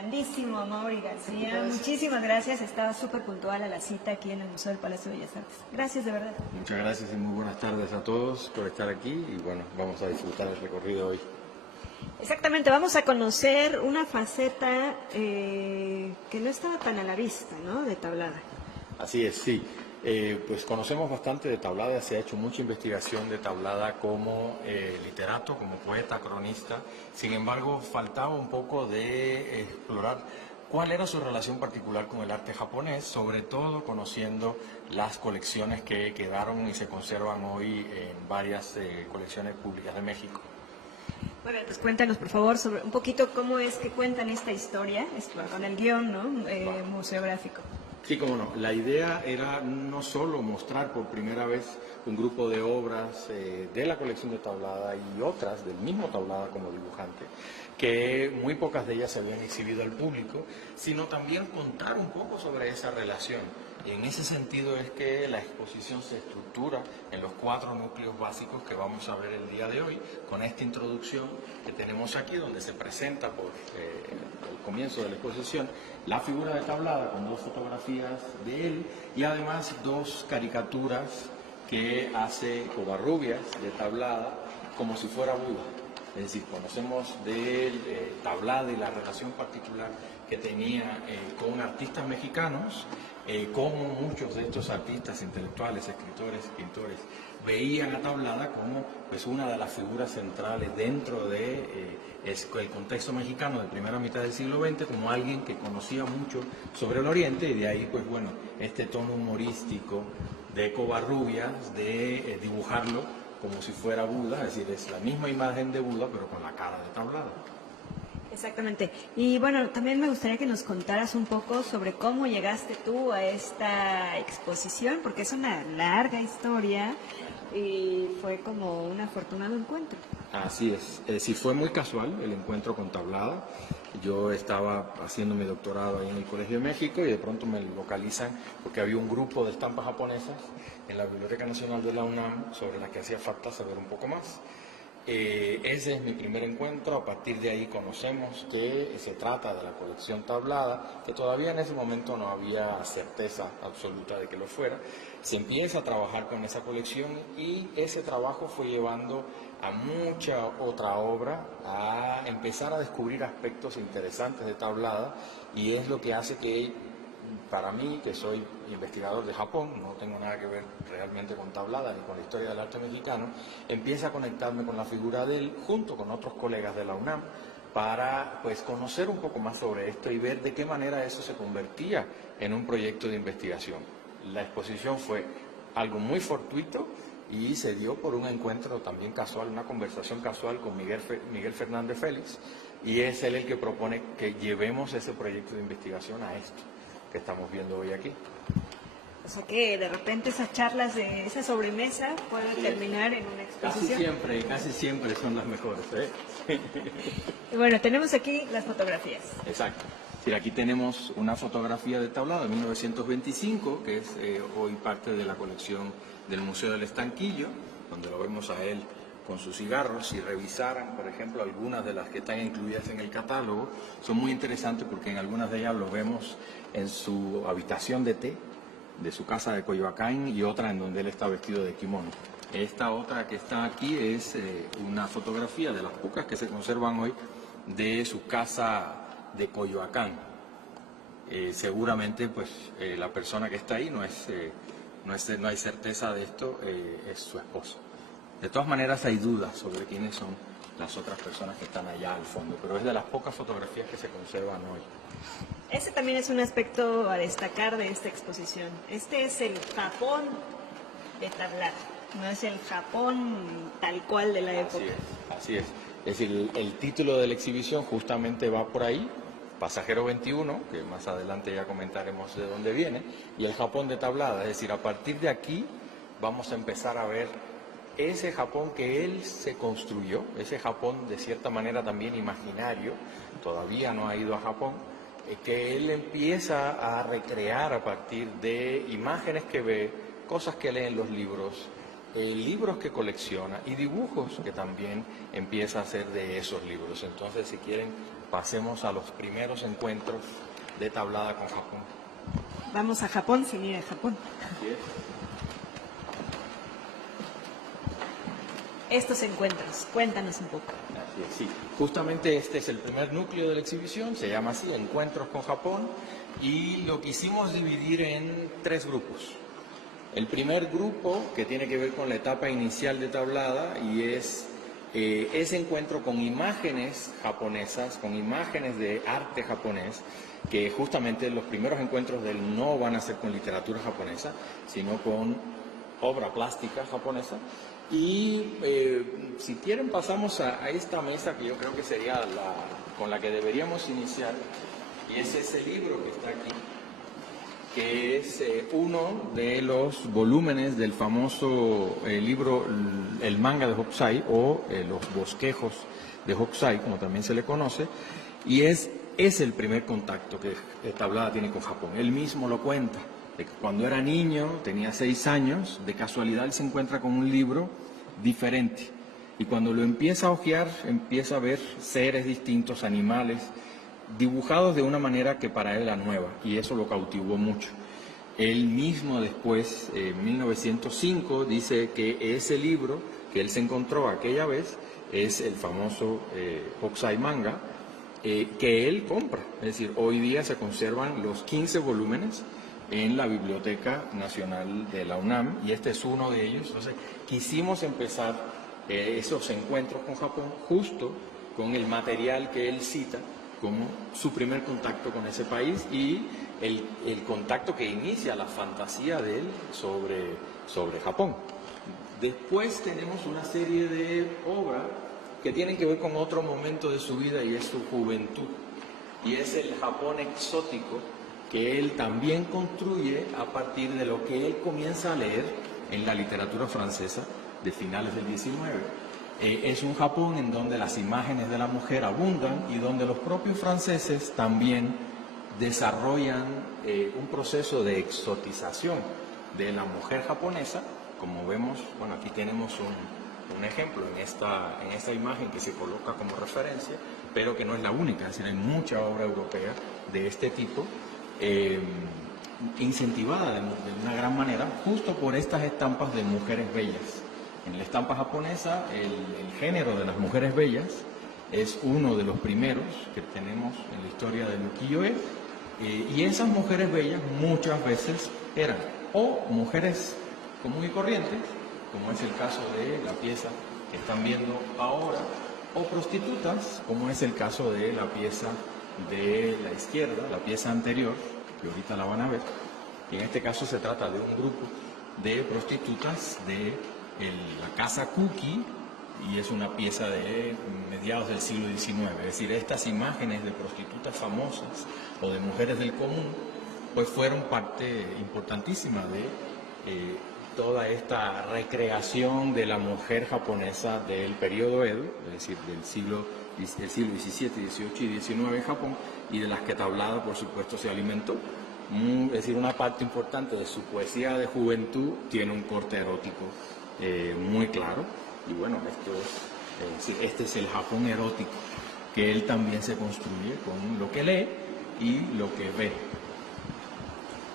Grandísimo, Mauri García. Muchísimas gracias. Estaba súper puntual a la cita aquí en el Museo del Palacio de Bellas Artes. Gracias, de verdad. Muchas gracias y muy buenas tardes a todos por estar aquí y bueno, vamos a disfrutar el recorrido hoy. Exactamente, vamos a conocer una faceta que no estaba tan a la vista, ¿no?, de Tablada. Así es, sí. Pues conocemos bastante de Tablada, se ha hecho mucha investigación de Tablada como literato, como poeta, cronista. Sin embargo, faltaba un poco de explorar cuál era su relación particular con el arte japonés, sobre todo conociendo las colecciones que quedaron y se conservan hoy en varias colecciones públicas de México. Bueno, pues cuéntanos, por favor, sobre un poquito cómo es que cuentan esta historia, con el guión, ¿no?, museográfico. Sí, cómo no. La idea era no solo mostrar por primera vez un grupo de obras de la colección de Tablada y otras del mismo Tablada como dibujante, que muy pocas de ellas se habían exhibido al público, sino también contar un poco sobre esa relación. Y en ese sentido es que la exposición se estructura en los 4 núcleos básicos que vamos a ver el día de hoy, con esta introducción que tenemos aquí, donde se presenta por el comienzo de la exposición la figura de Tablada con 2 fotografías de él y además 2 caricaturas que hace Covarrubias de Tablada como si fuera Buda. Es decir, conocemos de Tablada y la relación particular que tenía con artistas mexicanos, cómo muchos de estos artistas intelectuales, escritores, pintores, veían a Tablada como pues, una de las figuras centrales dentro de el contexto mexicano de primera mitad del siglo XX, como alguien que conocía mucho sobre el Oriente, y de ahí, pues bueno, este tono humorístico de Covarrubias, de dibujarlo como si fuera Buda, es decir, es la misma imagen de Buda, pero con la cara de Tablada. Exactamente. Y bueno, también me gustaría que nos contaras un poco sobre cómo llegaste tú a esta exposición, porque es una larga historia y fue como un afortunado encuentro. Así es. Sí, fue muy casual el encuentro con Tablada. Yo estaba haciendo mi doctorado ahí en el Colegio de México y de pronto me localizan porque había un grupo de estampas japonesas en la Biblioteca Nacional de la UNAM sobre la que hacía falta saber un poco más. Ese es mi primer encuentro. A partir de ahí conocemos que se trata de la colección Tablada, que todavía en ese momento no había certeza absoluta de que lo fuera. Se empieza a trabajar con esa colección y ese trabajo fue llevando a mucha otra obra, a empezar a descubrir aspectos interesantes de Tablada, y es lo que hace que para mí, que soy investigador de Japón, no tengo nada que ver realmente con Tablada ni con la historia del arte mexicano, empieza a conectarme con la figura de él junto con otros colegas de la UNAM para pues conocer un poco más sobre esto y ver de qué manera eso se convertía en un proyecto de investigación. La exposición fue algo muy fortuito y se dio por un encuentro también casual, una conversación casual con Miguel Fernández Félix, y es él el que propone que llevemos ese proyecto de investigación a esto que estamos viendo hoy aquí. O sea que de repente esas charlas de esa sobremesa pueden terminar en una exposición. Casi siempre son las mejores, ¿eh? Y bueno, tenemos aquí las fotografías. Exacto. Sí, aquí tenemos una fotografía de Tablada de 1925, que es hoy parte de la colección del Museo del Estanquillo, donde lo vemos a él con sus cigarros. Si revisaran, por ejemplo, algunas de las que están incluidas en el catálogo, son muy interesantes porque en algunas de ellas lo vemos en su habitación de té, de su casa de Coyoacán, y otra en donde él está vestido de kimono. Esta otra que está aquí es una fotografía de las pocas que se conservan hoy de su casa de Coyoacán. Seguramente pues la persona que está ahí no hay certeza de esto, es su esposo. De todas maneras hay dudas sobre quiénes son las otras personas que están allá al fondo, pero es de las pocas fotografías que se conservan hoy. Ese también es un aspecto a destacar de esta exposición. Este es el Japón de Tablada, no es el Japón tal cual de la época. Así es. Es decir, el título de la exhibición justamente va por ahí, Pasajero 21, que más adelante ya comentaremos de dónde viene, y el Japón de Tablada. Es decir, a partir de aquí vamos a empezar a ver ese Japón que él se construyó, ese Japón de cierta manera también imaginario, todavía no ha ido a Japón, que él empieza a recrear a partir de imágenes que ve, cosas que lee en los libros, libros que colecciona y dibujos que también empieza a hacer de esos libros. Entonces, si quieren, pasemos a los primeros encuentros de tablada con Japón. Vamos a Japón sin ir a Japón. Así es. Estos encuentros, cuéntanos un poco. Así es, sí. Justamente este es el primer núcleo de la exhibición, se llama así, Encuentros con Japón, y lo quisimos dividir en 3 grupos. El primer grupo, que tiene que ver con la etapa inicial de tablada, y es ese encuentro con imágenes japonesas, con imágenes de arte japonés, que justamente los primeros encuentros de él no van a ser con literatura japonesa, sino con obra plástica japonesa. Y si quieren pasamos a esta mesa que yo creo que sería con la que deberíamos iniciar, y es ese libro que está aquí, que es uno de los volúmenes del famoso libro El manga de Hokusai, o los bosquejos de Hokusai, como también se le conoce, y es el primer contacto que Tablada tiene con Japón. Él mismo lo cuenta, de que cuando era niño, tenía 6 años, de casualidad él se encuentra con un libro diferente, y cuando lo empieza a hojear, empieza a ver seres distintos, animales, dibujados de una manera que para él era nueva, y eso lo cautivó mucho. Él mismo después, en 1905, dice que ese libro que él se encontró aquella vez es el famoso Hokusai manga, que él compra. Es decir, hoy día se conservan los 15 volúmenes en la Biblioteca Nacional de la UNAM, y este es uno de ellos. Entonces, quisimos empezar esos encuentros con Japón justo con el material que él cita como su primer contacto con ese país, y el contacto que inicia la fantasía de él sobre Japón. Después tenemos una serie de obras que tienen que ver con otro momento de su vida, y es su juventud, y es el Japón exótico que él también construye a partir de lo que él comienza a leer en la literatura francesa de finales del XIX. Es un Japón en donde las imágenes de la mujer abundan, y donde los propios franceses también desarrollan un proceso de exotización de la mujer japonesa, como vemos. Bueno, aquí tenemos un ejemplo en esta imagen que se coloca como referencia, pero que no es la única. Es decir, hay mucha obra europea de este tipo, incentivada de una gran manera justo por estas estampas de mujeres bellas. En la estampa japonesa, el género de las mujeres bellas es uno de los primeros que tenemos en la historia del ukiyo-e, y esas mujeres bellas muchas veces eran o mujeres comunes y corrientes, como es el caso de la pieza que están viendo ahora, o prostitutas, como es el caso de la pieza de la izquierda, la pieza anterior, que ahorita la van a ver. Y en este caso se trata de un grupo de prostitutas de la casa Kuki, y es una pieza de mediados del siglo XIX. Es decir, estas imágenes de prostitutas famosas o de mujeres del común, pues fueron parte importantísima de toda esta recreación de la mujer japonesa del periodo Edo, es decir, del siglo XVII, XVIII y XIX en Japón, y de las que Tablada, por supuesto, se alimentó. Es decir, una parte importante de su poesía de juventud tiene un corte erótico muy claro, y bueno, este es el Japón erótico que él también se construye con lo que lee y lo que ve.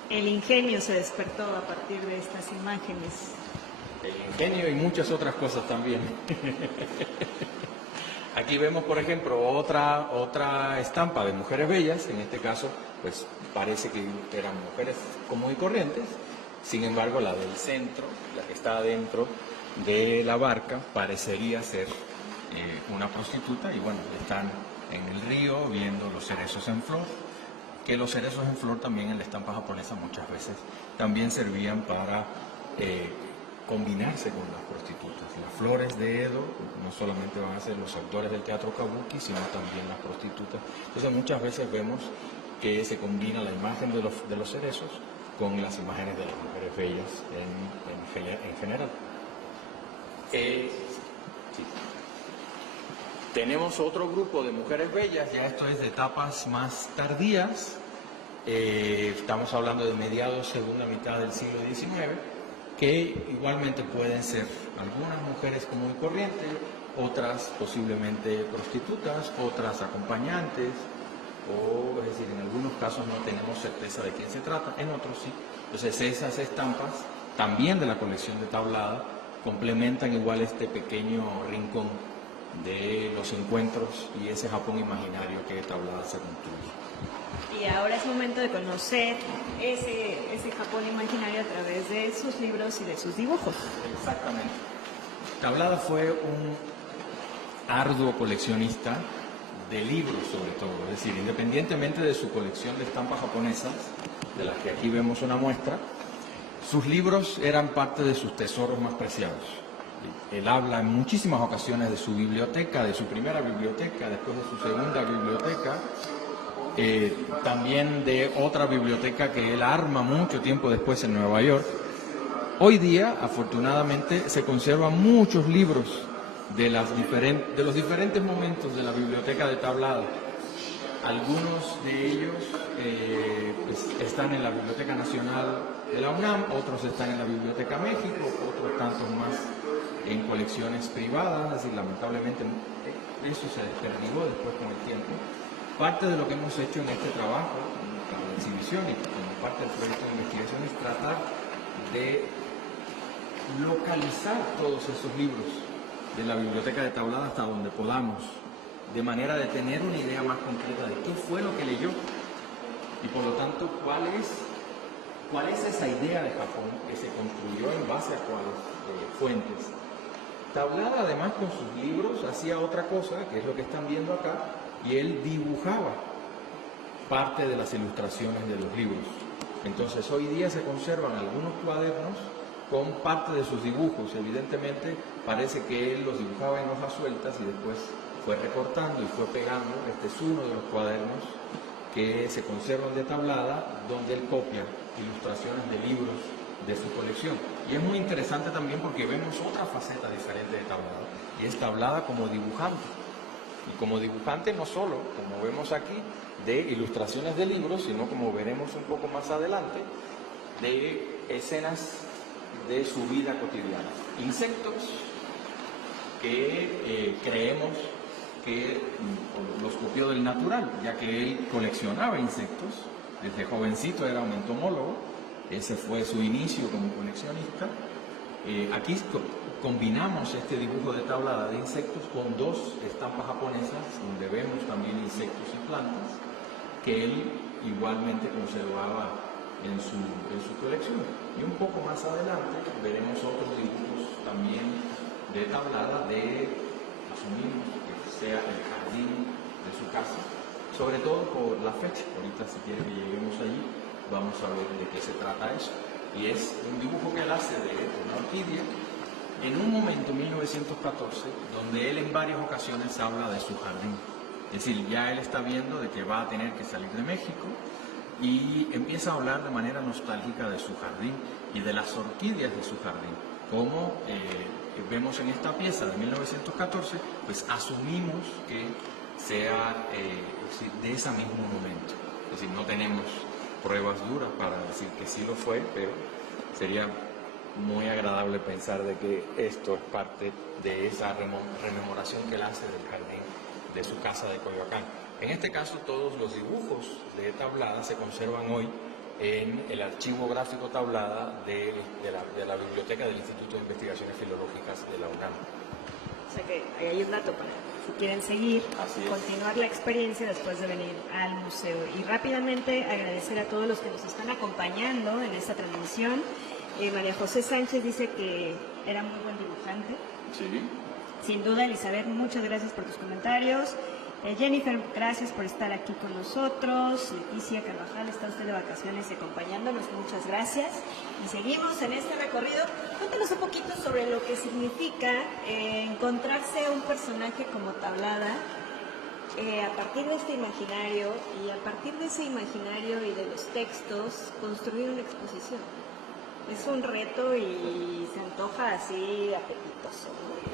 El ingenio se despertó a partir de estas imágenes. El ingenio y muchas otras cosas también. Aquí vemos, por ejemplo, otra estampa de mujeres bellas. En este caso, pues parece que eran mujeres comunes y corrientes. Sin embargo, la del centro, la que está adentro de la barca, parecería ser una prostituta. Y bueno, están en el río viendo los cerezos en flor, que los cerezos en flor también en la estampa japonesa muchas veces también servían para combinarse con las prostitutas. Las flores de Edo no solamente van a ser los autores del teatro kabuki, sino también las prostitutas. Entonces muchas veces vemos que se combina la imagen de los cerezos con las imágenes de las mujeres bellas en general. Sí. Tenemos otro grupo de mujeres bellas, ya esto es de etapas más tardías, estamos hablando de mediados, segunda mitad del siglo XIX, que igualmente pueden ser algunas mujeres comunes y corrientes, otras posiblemente prostitutas, otras acompañantes, o es decir, en algunos casos no tenemos certeza de quién se trata, en otros sí. Entonces esas estampas, también de la colección de Tablada, complementan igual este pequeño rincón de los encuentros y ese Japón imaginario que Tablada se construye. Y ahora es momento de conocer ese Japón imaginario a través de sus libros y de sus dibujos. Exactamente. Tablada fue un arduo coleccionista de libros sobre todo, es decir, independientemente de su colección de estampas japonesas, de las que aquí vemos una muestra, sus libros eran parte de sus tesoros más preciados. Él habla en muchísimas ocasiones de su biblioteca, de su primera biblioteca, después de su segunda biblioteca, también de otra biblioteca que él arma mucho tiempo después en Nueva York. Hoy día, afortunadamente, se conservan muchos libros de los diferentes momentos de la biblioteca de Tablada. Algunos de ellos pues, están en la Biblioteca Nacional de la UNAM, otros están en la Biblioteca México, otros tantos más en colecciones privadas, es decir, lamentablemente eso se desperdigó después con el tiempo. Parte de lo que hemos hecho en este trabajo, para la exhibición y como parte del proyecto de investigación, es tratar de localizar todos esos libros de la biblioteca de Tablada hasta donde podamos, de manera de tener una idea más concreta de qué fue lo que leyó y por lo tanto cuál es esa idea de Japón que se construyó en base a cuáles fuentes. Tablada además con sus libros hacía otra cosa, que es lo que están viendo acá, y él dibujaba parte de las ilustraciones de los libros. Entonces hoy día se conservan algunos cuadernos con parte de sus dibujos. Evidentemente parece que él los dibujaba en hojas sueltas y después fue recortando y fue pegando. Este es uno de los cuadernos que se conservan de Tablada, donde él copia ilustraciones de libros de su colección. Y es muy interesante también porque vemos otra faceta diferente de Tablada, y es Tablada como dibujante. Y como dibujante no solo, como vemos aquí, de ilustraciones de libros, sino como veremos un poco más adelante, de escenas de su vida cotidiana. Insectos que creemos que los copió del natural, ya que él coleccionaba insectos, desde jovencito era un entomólogo, ese fue su inicio como coleccionista. Aquí combinamos este dibujo de Tablada de insectos con dos estampas japonesas, donde vemos también insectos y plantas, que él igualmente conservaba en su colección. Y un poco más adelante veremos otros dibujos también de Tablada, asumimos que sea el jardín de su casa, sobre todo por la fecha. Ahorita si quiere que lleguemos allí, vamos a ver de qué se trata eso. Y es un dibujo que él hace de una orquídea en un momento, 1914, donde él en varias ocasiones habla de su jardín. Es decir, ya él está viendo de que va a tener que salir de México y empieza a hablar de manera nostálgica de su jardín y de las orquídeas de su jardín. Como vemos en esta pieza de 1914, pues asumimos que sea de ese mismo momento. Es decir, no tenemos pruebas duras para decir que sí lo fue, pero sería muy agradable pensar de que esto es parte de esa rememoración que él hace del jardín de su casa de Coyoacán. En este caso, todos los dibujos de Tablada se conservan hoy en el archivo gráfico Tablada de la biblioteca del Instituto de Investigaciones Filológicas de la UNAM. O sea que ahí hay un dato para si quieren seguir, continuar la experiencia después de venir al museo. Y rápidamente agradecer a todos los que nos están acompañando en esta transmisión. María José Sánchez dice que era muy buen dibujante. Sí. Sin duda, Elizabeth, muchas gracias por tus comentarios. Jennifer, gracias por estar aquí con nosotros. Leticia Carvajal, está usted de vacaciones y acompañándonos, muchas gracias. Y seguimos en este recorrido. Cuéntanos un poquito sobre lo que significa encontrarse un personaje como Tablada a partir de este imaginario, y a partir de ese imaginario y de los textos, construir una exposición. Es un reto y se antoja así apetitoso.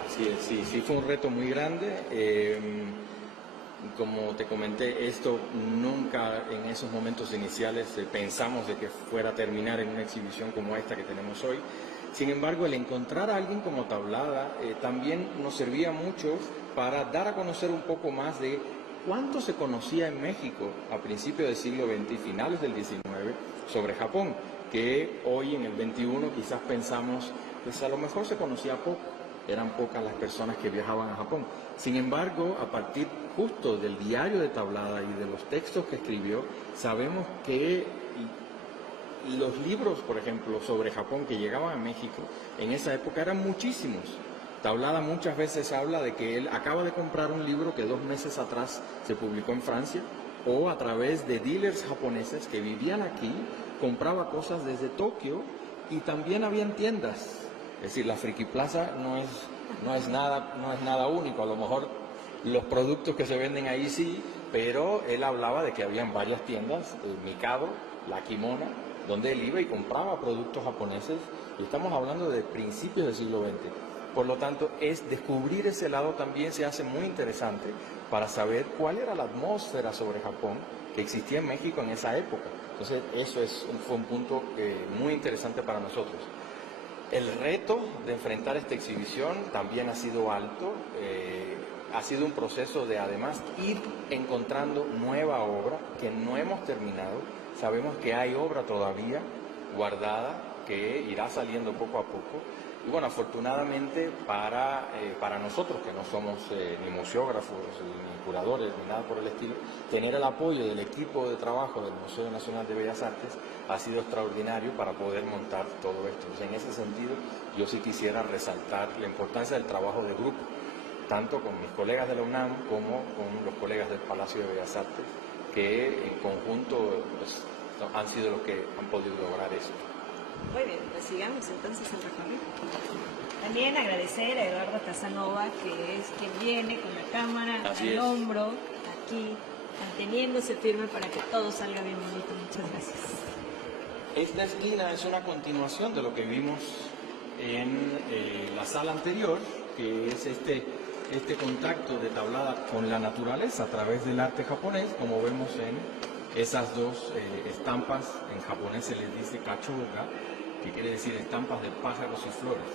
Sí, fue un reto muy grande. Como te comenté, esto nunca en esos momentos iniciales pensamos de que fuera a terminar en una exhibición como esta que tenemos hoy. Sin embargo, el encontrar a alguien como Tablada también nos servía mucho para dar a conocer un poco más de cuánto se conocía en México a principios del siglo XX y finales del XIX sobre Japón, que hoy en el XXI quizás pensamos, pues a lo mejor se conocía poco, eran pocas las personas que viajaban a Japón. Sin embargo, a partir justo del diario de Tablada y de los textos que escribió, sabemos que los libros, por ejemplo, sobre Japón que llegaban a México en esa época eran muchísimos. Tablada muchas veces habla de que él acaba de comprar un libro que 2 meses atrás se publicó en Francia, o a través de dealers japoneses que vivían aquí, compraba cosas desde Tokio, y también habían tiendas. Es decir, la Friki Plaza no es nada único. A lo mejor los productos que se venden ahí sí, pero él hablaba de que habían varias tiendas, el Mikado, la Kimona, donde él iba y compraba productos japoneses, y estamos hablando de principios del siglo XX. Por lo tanto, descubrir ese lado también se hace muy interesante para saber cuál era la atmósfera sobre Japón que existía en México en esa época. Entonces, fue un punto muy interesante para nosotros. El reto de enfrentar esta exhibición también ha sido alto. Ha sido un proceso de, además, ir encontrando nueva obra que no hemos terminado. Sabemos que hay obra todavía guardada que irá saliendo poco a poco. Y bueno, afortunadamente para nosotros, que no somos ni museógrafos, ni curadores, ni nada por el estilo, tener el apoyo del equipo de trabajo del Museo Nacional de Bellas Artes ha sido extraordinario para poder montar todo esto. Entonces, en ese sentido, yo sí quisiera resaltar la importancia del trabajo de grupo, tanto con mis colegas de la UNAM como con los colegas del Palacio de Bellas Artes, que en conjunto pues, han sido los que han podido lograr esto. Muy bien, pues sigamos entonces el recorrido. También agradecer a Eduardo Casanova, que es quien viene con la cámara al hombro, aquí, manteniéndose firme para que todo salga bien bonito. Muchas gracias. Esta esquina es una continuación de lo que vimos en la sala anterior, que es este contacto de Tablada con la naturaleza a través del arte japonés, como vemos en esas dos estampas. En japonés se les dice kachoga, que quiere decir estampas de pájaros y flores.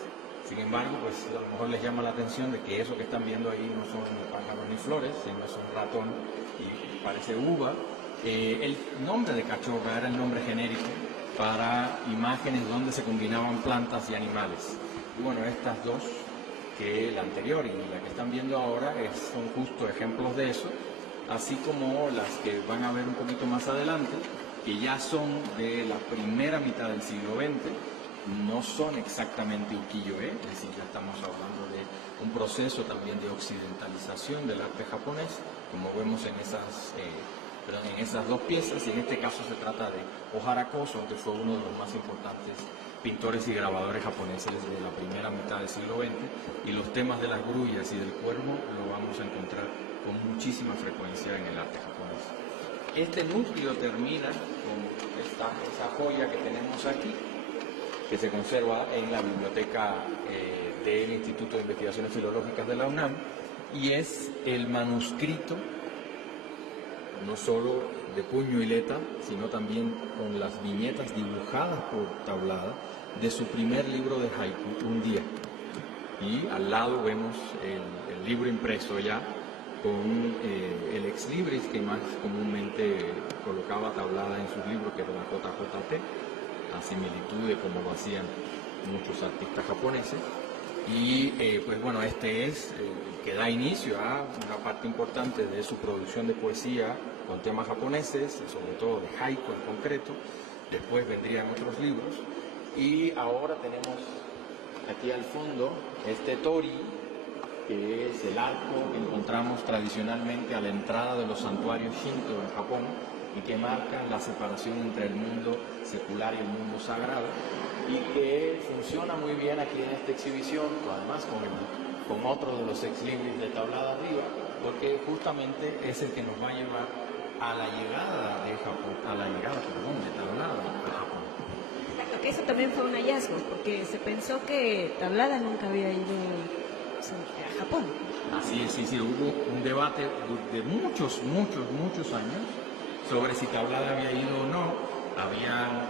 Sin embargo, pues a lo mejor les llama la atención de que eso que están viendo ahí no son pájaros ni flores, sino es un ratón y parece uva. El nombre de kachoga era el nombre genérico para imágenes donde se combinaban plantas y animales. Y bueno, estas dos, que la anterior y la que están viendo ahora, son justo ejemplos de eso, así como las que van a ver un poquito más adelante, que ya son de la primera mitad del siglo XX, no son exactamente ukiyo-e, es decir, ya estamos hablando de un proceso también de occidentalización del arte japonés, como vemos en esas dos piezas, y en este caso se trata de Ohara Koso, que fue uno de los más importantes pintores y grabadores japoneses de la primera mitad del siglo XX, y los temas de las grullas y del cuervo lo vamos a encontrar con muchísima frecuencia en el arte japonés. Este núcleo termina con esa joya que tenemos aquí, que se conserva en la biblioteca del Instituto de Investigaciones Filológicas de la UNAM, y es el manuscrito, no solo de puño y letra, sino también con las viñetas dibujadas por Tablada de su primer libro de haiku, Un Día. Y al lado vemos el libro impreso ya, con el ex libris que más comúnmente colocaba Tablada en sus libros, que era la JJT, a similitud de como lo hacían muchos artistas japoneses. Y pues bueno, este es que da inicio a una parte importante de su producción de poesía con temas japoneses, sobre todo de haiku en concreto. Después vendrían otros libros, y ahora tenemos aquí al fondo este tori, que es el arco que encontramos tradicionalmente a la entrada de los santuarios Shinto en Japón, y que marcan la separación entre el mundo secular y el mundo sagrado, y que funciona muy bien aquí en esta exhibición, además con otro de los ex libris de Tablada arriba, porque justamente es el que nos va a llevar a la llegada de Tablada a Japón. Exacto, que eso también fue un hallazgo, porque se pensó que Tablada nunca había ido a Japón. Así es, sí, hubo un debate de muchos años sobre si Tablada había ido o no. Había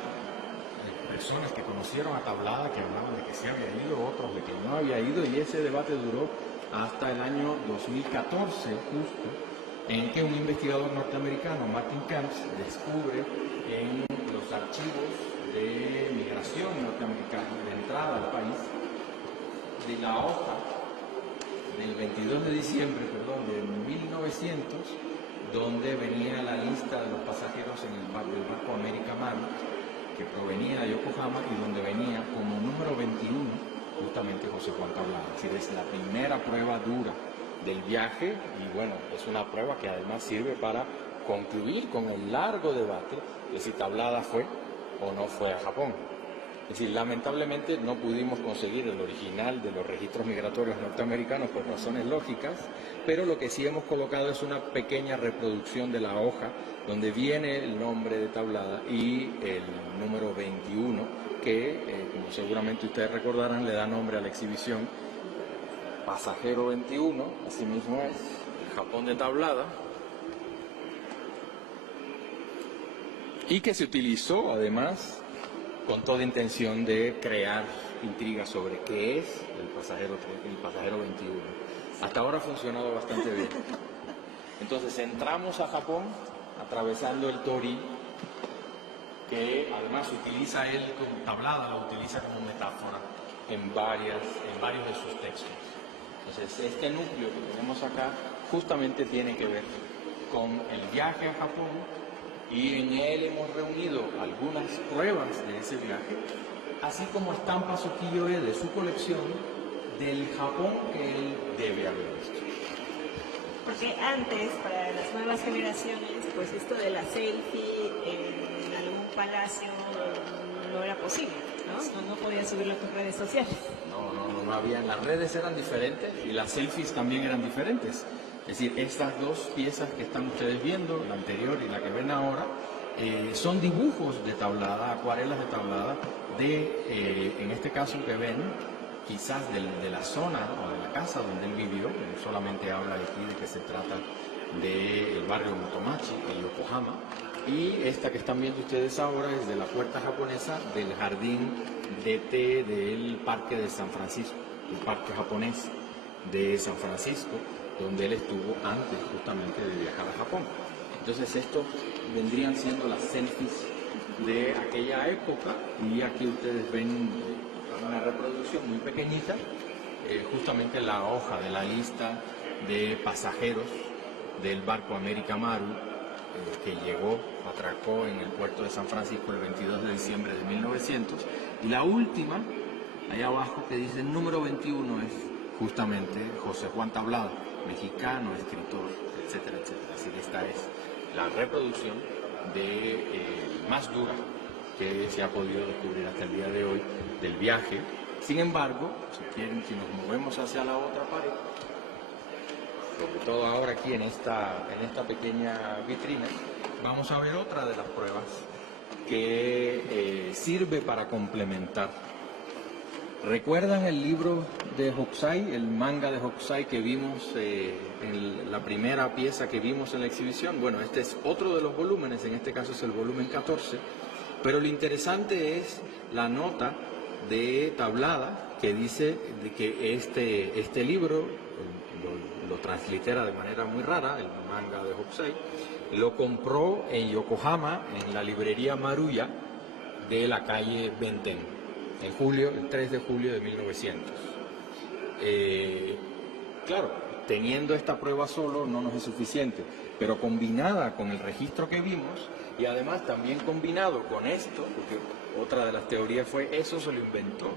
personas que conocieron a Tablada que hablaban de que sí había ido, otros de que no había ido, y ese debate duró hasta el año 2014, justo, en que un investigador norteamericano, Martin Camps, descubre en los archivos de migración norteamericana, de entrada al país, de la hoja del 22 de diciembre, de 1900, donde venía la lista de los pasajeros en el barco América Maru, que provenía de Yokohama, y donde venía como número 21 justamente José Juan Tablada. Es decir, es la primera prueba dura del viaje, y bueno, es una prueba que además sirve para concluir con el largo debate de si Tablada fue o no fue a Japón. Es decir, lamentablemente no pudimos conseguir el original de los registros migratorios norteamericanos por razones lógicas, pero lo que sí hemos colocado es una pequeña reproducción de la hoja donde viene el nombre de Tablada y el número 21, que, como seguramente ustedes recordarán, le da nombre a la exhibición Pasajero 21, así mismo es, el Japón de Tablada, y que se utilizó además con toda intención de crear intriga sobre qué es el pasajero 21. Hasta ahora ha funcionado bastante bien. Entonces entramos a Japón atravesando el Torii, que además utiliza él como Tablada, lo utiliza como metáfora en varios de sus textos. Entonces este núcleo que tenemos acá justamente tiene que ver con el viaje a Japón, y en él hemos reunido algunas pruebas de ese viaje, así como estampas ukiyo-e de su colección del Japón que él debe haber visto. Porque antes, para las nuevas generaciones, pues esto de la selfie en algún palacio no era posible, ¿no? No podías subirlo a tus redes sociales. No había. Las redes eran diferentes y las selfies también eran diferentes. Es decir, estas dos piezas que están ustedes viendo, la anterior y la que ven ahora, son dibujos de Tablada, acuarelas de Tablada, en este caso que ven, quizás de la zona o de la casa donde él vivió. Solamente habla aquí de que se trata del barrio Motomachi, en Yokohama, y esta que están viendo ustedes ahora es de la puerta japonesa del jardín de té del parque de San Francisco, el parque japonés de San Francisco, donde él estuvo antes justamente de viajar a Japón. Entonces estos vendrían siendo las selfies de aquella época, y aquí ustedes ven una reproducción muy pequeñita, justamente la hoja de la lista de pasajeros del barco América Maru, que atracó en el puerto de San Francisco el 22 de diciembre de 1900, y la última, allá abajo, que dice el número 21, es justamente José Juan Tablada, mexicano, escritor, etcétera, etcétera. Así que esta es la reproducción más dura que se ha podido descubrir hasta el día de hoy del viaje. Sin embargo, si nos movemos hacia la otra pared, sobre todo ahora aquí en esta pequeña vitrina, vamos a ver otra de las pruebas que sirve para complementar. ¿Recuerdan el libro de Hokusai, el manga de Hokusai que vimos en la primera pieza que vimos en la exhibición? Bueno, este es otro de los volúmenes, en este caso es el volumen 14, pero lo interesante es la nota de Tablada que dice de que este libro lo translitera de manera muy rara, el manga de Hokusai, lo compró en Yokohama, en la librería Maruya de la calle Benten, el 3 de julio de 1900. Claro, teniendo esta prueba solo no nos es suficiente, pero combinada con el registro que vimos, y además también combinado con esto, porque otra de las teorías fue eso se lo inventó.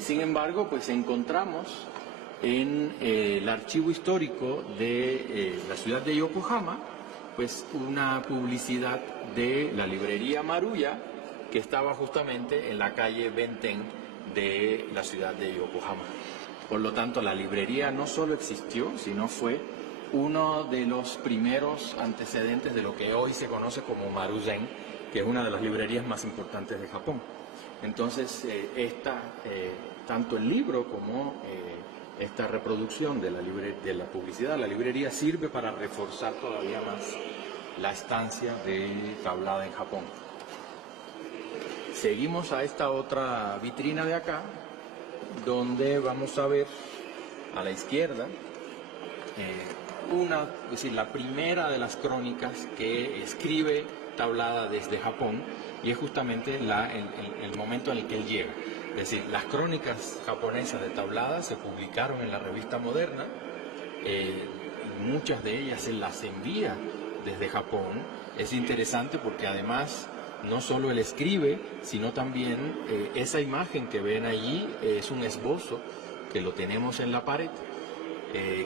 Sin embargo, pues encontramos en el archivo histórico de la ciudad de Yokohama, pues una publicidad de la librería Maruya, que estaba justamente en la calle Benten de la ciudad de Yokohama. Por lo tanto, la librería no solo existió, sino fue uno de los primeros antecedentes de lo que hoy se conoce como Maruzen, que es una de las librerías más importantes de Japón. Entonces, tanto el libro como esta reproducción de la publicidad de la librería sirve para reforzar todavía más la estancia de Tablada en Japón. Seguimos a esta otra vitrina de acá, donde vamos a ver a la izquierda es decir, la primera de las crónicas que escribe Tablada desde Japón, y es justamente el momento en el que él llega. Es decir, las crónicas japonesas de Tablada se publicaron en la revista Moderna, muchas de ellas él las envía desde Japón. Es interesante porque además no solo él escribe, sino también esa imagen que ven allí es un esbozo que lo tenemos en la pared,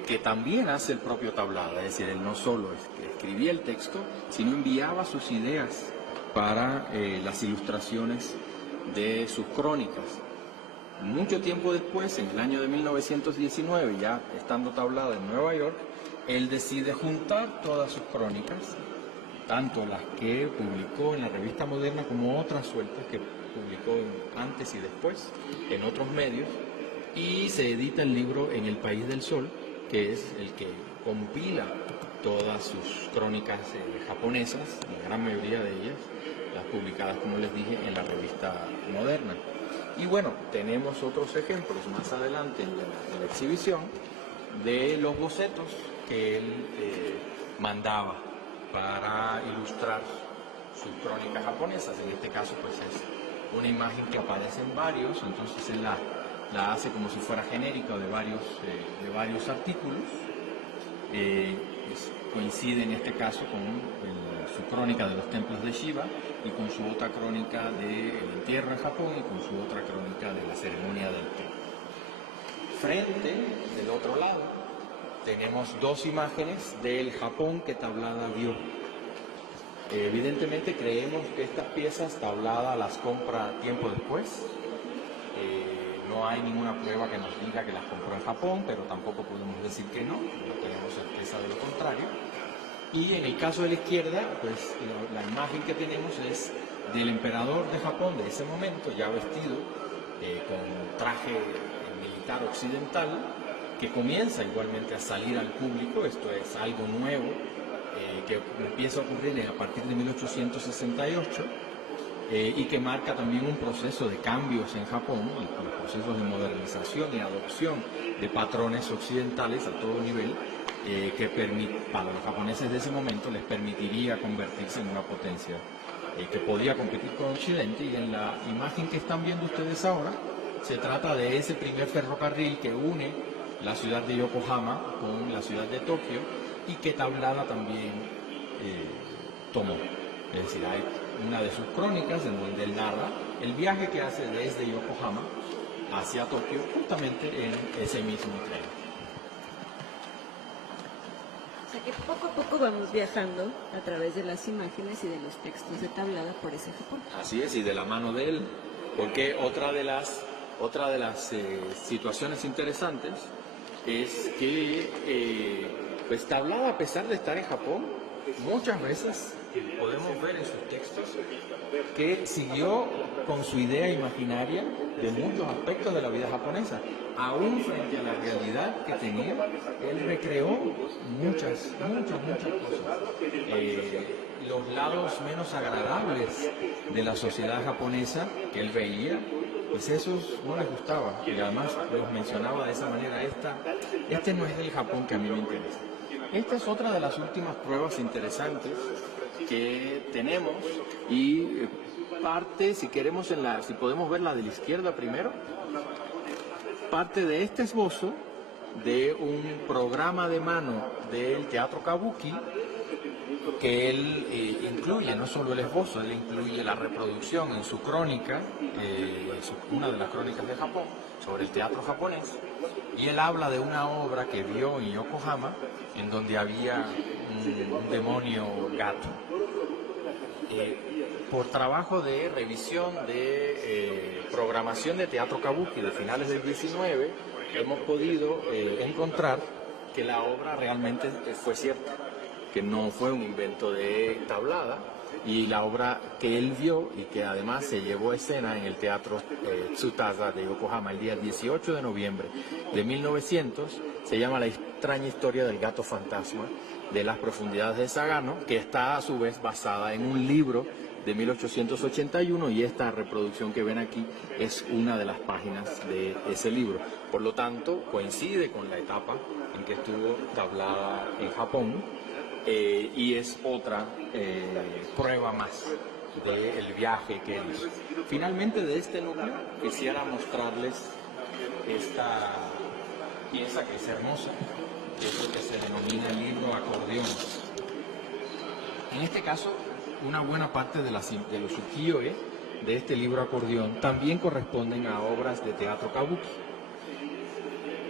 que también hace el propio Tablada. Es decir, él no solo escribía el texto, sino enviaba sus ideas para las ilustraciones de sus crónicas. Mucho tiempo después, en el año de 1919, ya estando Tablada en Nueva York, él decide juntar todas sus crónicas, tanto las que publicó en la revista Moderna como otras sueltas que publicó antes y después en otros medios, y se edita el libro En el País del Sol, que es el que compila todas sus crónicas japonesas, la gran mayoría de ellas, las publicadas, como les dije, en la revista Moderna. Y bueno, tenemos otros ejemplos más adelante en la exhibición de los bocetos que él mandaba para ilustrar sus crónicas japonesas. En este caso, pues es una imagen que aparece en varios, entonces él la hace como si fuera genérica de varios artículos. Coincide en este caso con su crónica de los templos de Shiva y con su otra crónica del entierro en Japón y con su otra crónica de la ceremonia del té. Frente, del otro lado, tenemos dos imágenes del Japón que Tablada vio. Evidentemente creemos que estas piezas Tablada las compra tiempo después. No hay ninguna prueba que nos diga que las compró en Japón, pero tampoco podemos decir que no tenemos certeza de lo contrario. Y en el caso de la izquierda, pues la imagen que tenemos es del emperador de Japón de ese momento, ya vestido con traje militar occidental, que comienza igualmente a salir al público. Esto es algo nuevo que empieza a ocurrir a partir de 1868. Y que marca también un proceso de cambios en Japón, los procesos de modernización y adopción de patrones occidentales a todo nivel, que para los japoneses de ese momento les permitiría convertirse en una potencia que podía competir con Occidente. Y en la imagen que están viendo ustedes ahora, se trata de ese primer ferrocarril que une la ciudad de Yokohama con la ciudad de Tokio y que Tablada también tomó. Es decir, hay una de sus crónicas en donde él narra el viaje que hace desde Yokohama hacia Tokio, justamente en ese mismo tren. O sea que poco a poco vamos viajando a través de las imágenes y de los textos de Tablada por ese Japón. Así es, y de la mano de él, porque otra de las situaciones interesantes es que pues Tablada, a pesar de estar en Japón, muchas veces podemos ver en sus textos que siguió con su idea imaginaria de muchos aspectos de la vida japonesa. Aún frente a la realidad que tenía, él recreó muchas cosas. Los lados menos agradables de la sociedad japonesa que él veía, pues esos no les gustaba, y además los mencionaba de esa manera. Este no es el Japón que a mí me interesa. Esta es otra de las últimas pruebas interesantes que tenemos, y parte, si podemos ver la de la izquierda primero, parte de este esbozo de un programa de mano del teatro Kabuki que él incluye, no solo el esbozo, él incluye la reproducción en su crónica, una de las crónicas de Japón, sobre el teatro japonés, y él habla de una obra que vio en Yokohama, en donde había un demonio gato. Por trabajo de revisión de programación de teatro Kabuki de finales del 19, hemos podido encontrar que la obra realmente fue cierta, que no fue un invento de Tablada, y la obra que él vio y que además se llevó a escena en el teatro Tsutaza de Yokohama el día 18 de noviembre de 1900, se llama La extraña historia del gato fantasma, de las profundidades de Sagano, que está a su vez basada en un libro de 1881, y esta reproducción que ven aquí es una de las páginas de ese libro. Por lo tanto, coincide con la etapa en que estuvo Tablada en Japón, y es otra prueba más del viaje que él hizo. Finalmente, de este núcleo quisiera mostrarles esta pieza que es hermosa, que es lo que se denomina el libro acordeón. En este caso, una buena parte de los ukiyo-e de este libro acordeón también corresponden a obras de teatro kabuki.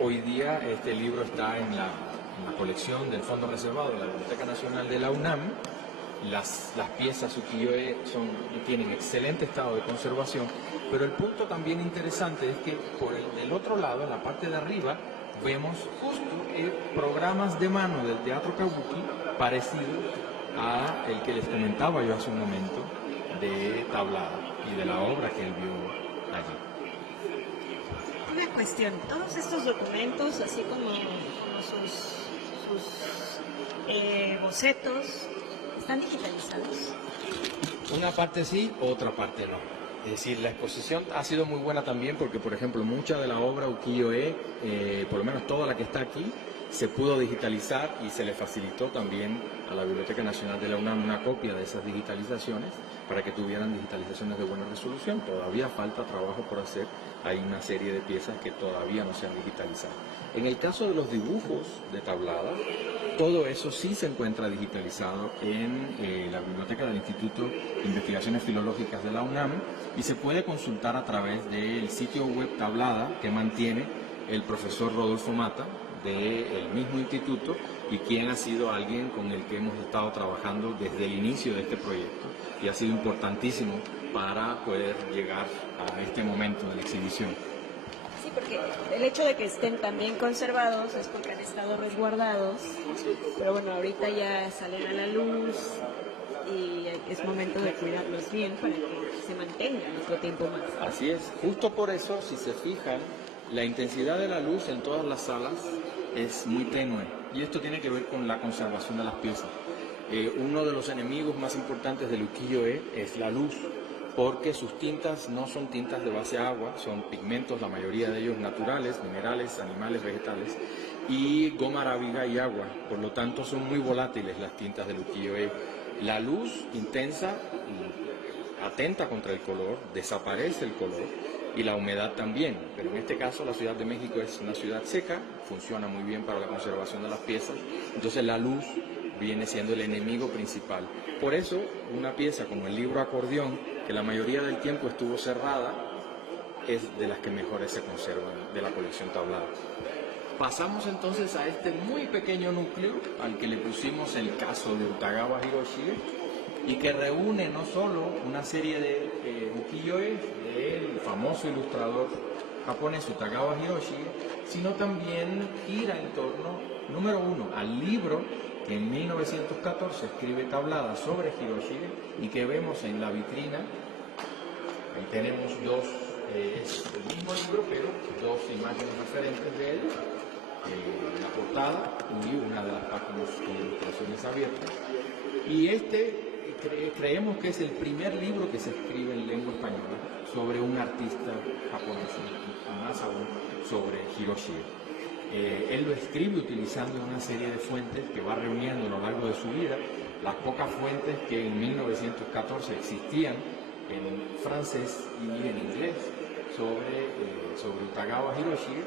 Hoy día este libro está en la colección del Fondo Reservado de la Biblioteca Nacional de la UNAM. Las piezas ukiyo-e tienen excelente estado de conservación, pero el punto también interesante es que del otro lado, en la parte de arriba, vemos justo programas de mano del teatro kabuki parecidos a el que les comentaba yo hace un momento de Tablada y de la obra que él vio allí. Una cuestión, todos estos documentos, así como sus bocetos, ¿están digitalizados? Una parte sí, otra parte no. Es decir, la exposición ha sido muy buena también porque, por ejemplo, mucha de la obra ukiyo-e, por lo menos toda la que está aquí, se pudo digitalizar y se le facilitó también a la Biblioteca Nacional de la UNAM una copia de esas digitalizaciones para que tuvieran digitalizaciones de buena resolución. Todavía falta trabajo por hacer, hay una serie de piezas que todavía no se han digitalizado. En el caso de los dibujos de Tablada, todo eso sí se encuentra digitalizado en la biblioteca del Instituto de Investigaciones Filológicas de la UNAM y se puede consultar a través del sitio web Tablada que mantiene el profesor Rodolfo Mata del mismo instituto y quien ha sido alguien con el que hemos estado trabajando desde el inicio de este proyecto y ha sido importantísimo para poder llegar a este momento de la exhibición. Sí, porque el hecho de que estén tan bien conservados es porque han estado resguardados, pero bueno, ahorita ya salen a la luz y es momento de cuidarlos bien para que se mantengan otro tiempo más. Así es, justo por eso, si se fijan, la intensidad de la luz en todas las salas es muy tenue y esto tiene que ver con la conservación de las piezas. Uno de los enemigos más importantes del ukiyo-e es la luz, porque sus tintas no son tintas de base agua, son pigmentos, la mayoría de ellos naturales, minerales, animales, vegetales, y goma arábiga y agua. Por lo tanto, son muy volátiles las tintas del ukiyo-e. La luz intensa atenta contra el color, desaparece el color y la humedad también. Pero en este caso, la Ciudad de México es una ciudad seca, funciona muy bien para la conservación de las piezas, entonces la luz viene siendo el enemigo principal. Por eso, una pieza como el libro acordeón, que la mayoría del tiempo estuvo cerrada, es de las que mejores se conservan de la colección Tablada. Pasamos entonces a este muy pequeño núcleo al que le pusimos el caso de Utagawa Hiroshige y que reúne no solo una serie de ukiyo-e del famoso ilustrador japonés Utagawa Hiroshige, sino también gira en torno, número uno, al libro que en 1914 escribe Tablada sobre Hiroshige y que vemos en la vitrina. Ahí tenemos dos, es el mismo libro, pero dos imágenes referentes de él, la portada y una de las páginas con ilustraciones abiertas. Y creemos que es el primer libro que se escribe en lengua española sobre un artista japonés, y más aún sobre Hiroshige. Él lo escribe utilizando una serie de fuentes que va reuniendo a lo largo de su vida, las pocas fuentes que en 1914 existían en francés y en inglés sobre Utagawa Hiroshige,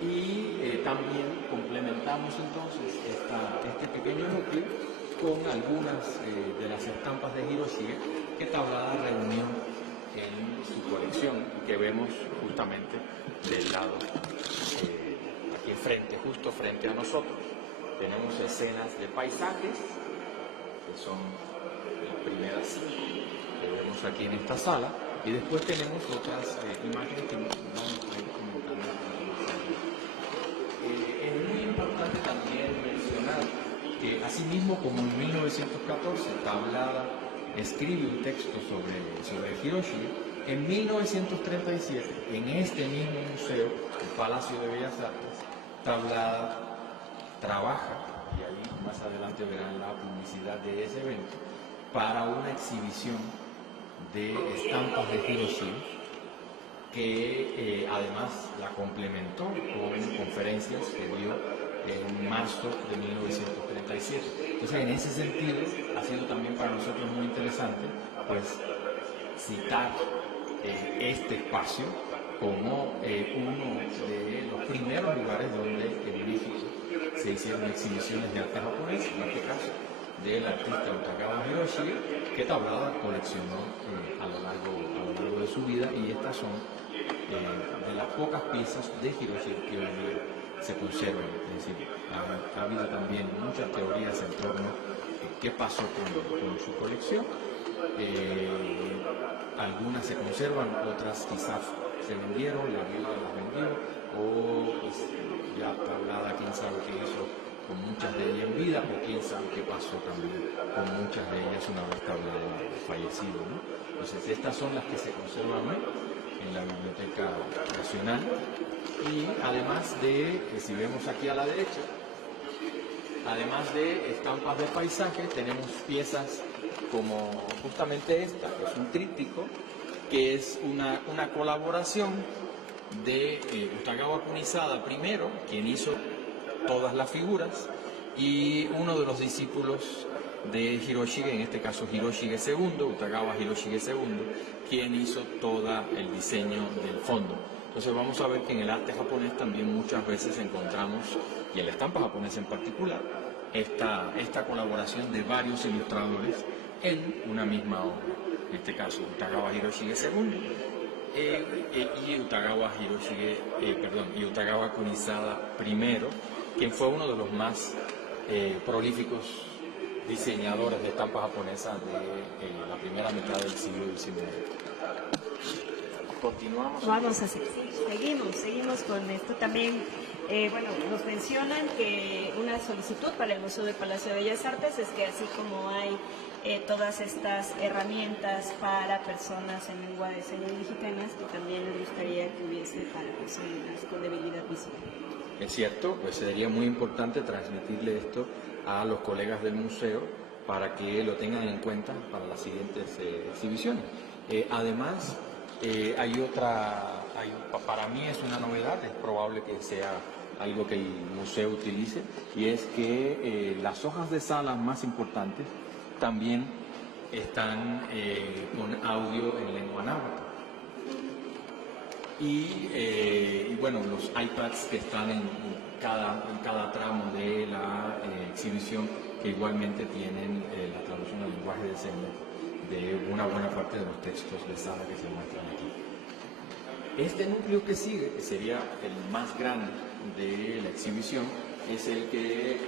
y también complementamos entonces este pequeño núcleo con algunas de las estampas de Hiroshige que Tablada reunió en su colección y que vemos justamente del lado aquí enfrente, justo frente a nosotros. Tenemos escenas de paisajes que son las primeras que vemos aquí en esta sala y después tenemos otras imágenes que vamos a ir comentando. Es muy importante también mencionar que asimismo como en 1914 Tablada escribe un texto sobre Hiroshige, en 1937 en este mismo museo, el Palacio de Bellas Artes, Tablada trabaja y ahí más adelante verán la publicidad de ese evento, para una exhibición de estampas de Hiroshima, que además la complementó con conferencias que dio en marzo de 1937. Entonces, en ese sentido, ha sido también para nosotros muy interesante, pues, citar este espacio como uno de los primeros lugares donde en México se hicieron exhibiciones de arte japonés, en este caso del artista Utagawa Hiroshige, que Tablada coleccionó a lo largo de su vida, y estas son de las pocas piezas de Hiroshige que hoy día se conservan. Es decir, ha habido también muchas teorías en torno a qué pasó con su colección. Algunas se conservan, otras quizás se vendieron, la viuda las vendió, o pues, ya Tablada, quién sabe qué hizo con muchas de ellas en vida, o quién sabe qué pasó también con muchas de ellas una vez Tablada fallecido, ¿no? Entonces, estas son las que se conservan hoy en la Biblioteca Nacional. Y además de, si vemos aquí a la derecha, además de estampas de paisaje, tenemos piezas como justamente esta, que es un tríptico, que es una colaboración de Utagawa Kunisada primero, quien hizo todas las figuras, y uno de los discípulos de Hiroshige, en este caso Hiroshige II, Utagawa Hiroshige II, quien hizo todo el diseño del fondo. Entonces vamos a ver que en el arte japonés también muchas veces encontramos, y en la estampa japonesa en particular, esta colaboración de varios ilustradores en una misma obra. En este caso Utagawa Hiroshige II y Utagawa Kunisada I, quien fue uno de los más prolíficos diseñadores de estampas japonesas de la primera mitad del siglo XIX. Continuamos. Vamos a seguimos con esto también. Bueno, nos mencionan que una solicitud para el Museo del Palacio de Bellas Artes es que así como hay todas estas herramientas para personas en lengua de señas mexicanas, que también les gustaría que hubiese para personas con debilidad visual. Es cierto, pues sería muy importante transmitirle esto a los colegas del museo para que lo tengan en cuenta para las siguientes exhibiciones. Además, para mí es una novedad, es probable que sea algo que el museo utilice, y es que las hojas de sala más importantes también están con audio en lengua náhuatl. Y bueno, los iPads que están en cada tramo de la exhibición, que igualmente tienen la traducción al lenguaje de señas de una buena parte de los textos de sala que se muestran aquí. Este núcleo que sigue, que sería el más grande de la exhibición, es el que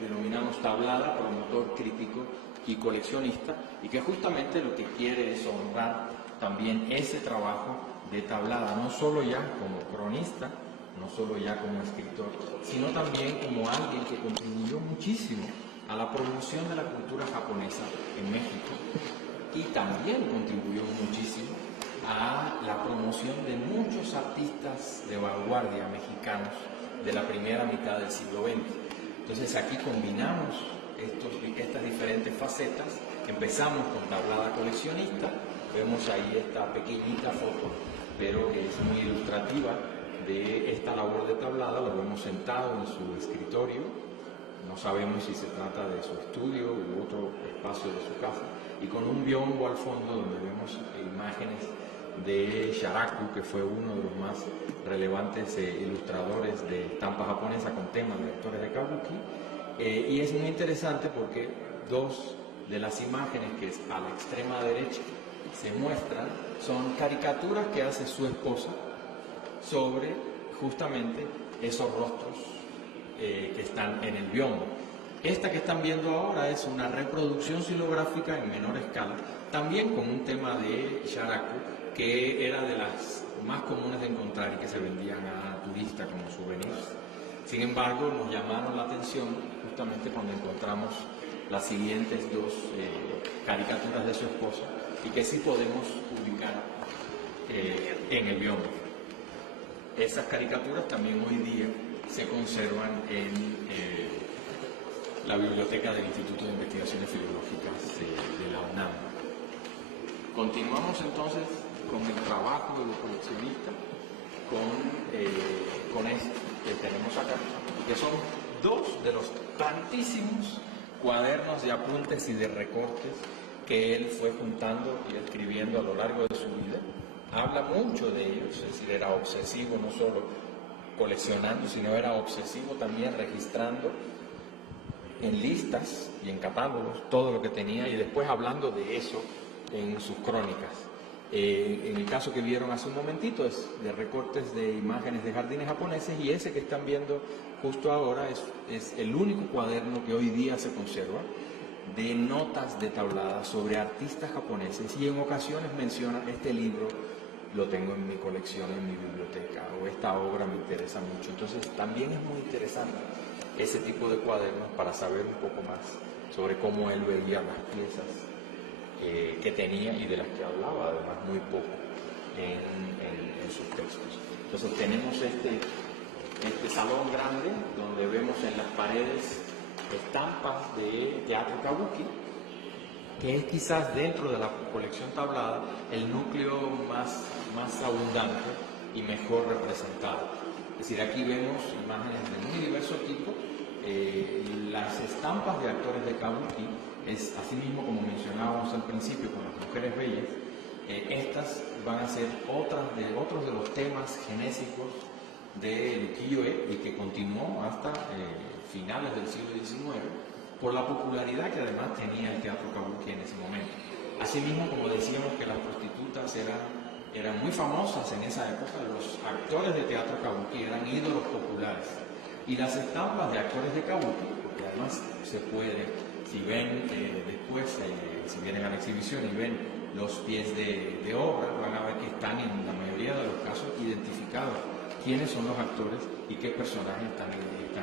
denominamos Tablada, promotor, crítico y coleccionista, y que justamente lo que quiere es honrar también ese trabajo de Tablada, no solo ya como cronista, no solo ya como escritor, sino también como alguien que contribuyó muchísimo a la promoción de la cultura japonesa en México, y también contribuyó muchísimo a la promoción de muchos artistas de vanguardia mexicanos de la primera mitad del siglo XX. Entonces aquí combinamos estas diferentes facetas. Empezamos con Tablada coleccionista, vemos ahí esta pequeñita foto, pero que es muy ilustrativa de esta labor de Tablada. Lo vemos sentado en su escritorio, no sabemos si se trata de su estudio u otro espacio de su casa, y con un biombo al fondo donde vemos imágenes de Sharaku, que fue uno de los más relevantes ilustradores de estampa japonesa con temas de actores de kabuki. Y es muy interesante porque dos de las imágenes que es a la extrema derecha se muestran son caricaturas que hace su esposa sobre justamente esos rostros que están en el biombo. Esta que están viendo ahora es una reproducción silográfica en menor escala, también con un tema de Sharaku, que era de las más comunes de encontrar y que se vendían a turistas como souvenirs. Sin embargo, nos llamaron la atención justamente cuando encontramos las siguientes dos caricaturas de su esposa, y que sí podemos ubicar en el biombo. Esas caricaturas también hoy día se conservan la biblioteca del Instituto de Investigaciones Filológicas de la UNAM. Continuamos entonces con el trabajo del coleccionista, con esto que tenemos acá, que son dos de los tantísimos cuadernos de apuntes y de recortes que él fue juntando y escribiendo a lo largo de su vida. Habla mucho de ellos, es decir, era obsesivo no solo coleccionando, sino era obsesivo también registrando en listas y en catálogos todo lo que tenía y después hablando de eso en sus crónicas. En el caso que vieron hace un momentito es de recortes de imágenes de jardines japoneses, y ese que están viendo justo ahora es el único cuaderno que hoy día se conserva de notas de tablada sobre artistas japoneses, y en ocasiones menciona este libro lo tengo en mi colección, en mi biblioteca, o esta obra me interesa mucho. Entonces también es muy interesante ese tipo de cuadernos para saber un poco más sobre cómo él veía las piezas que tenía y de las que hablaba además muy poco en sus textos. Entonces tenemos este salón grande donde vemos en las paredes estampas de teatro kabuki, que es quizás dentro de la colección tablada el núcleo más abundante y mejor representado. Es decir, aquí vemos imágenes de muy diverso tipo. Las estampas de actores de kabuki es así mismo, como mencionábamos al principio con las mujeres bellas. Estas van a ser otros de los temas genésicos del ukiyo-e y que continuó hasta finales del siglo XIX por la popularidad que además tenía el teatro kabuki en ese momento. Asimismo, como decíamos que las prostitutas eran muy famosas en esa época, los actores de teatro kabuki eran ídolos populares. Y las estampas de actores de kabuki, porque además se puede, si ven después, si vienen a la exhibición y ven los pies de obra, van a ver que están en la mayoría de los casos identificados quiénes son los actores y qué personajes están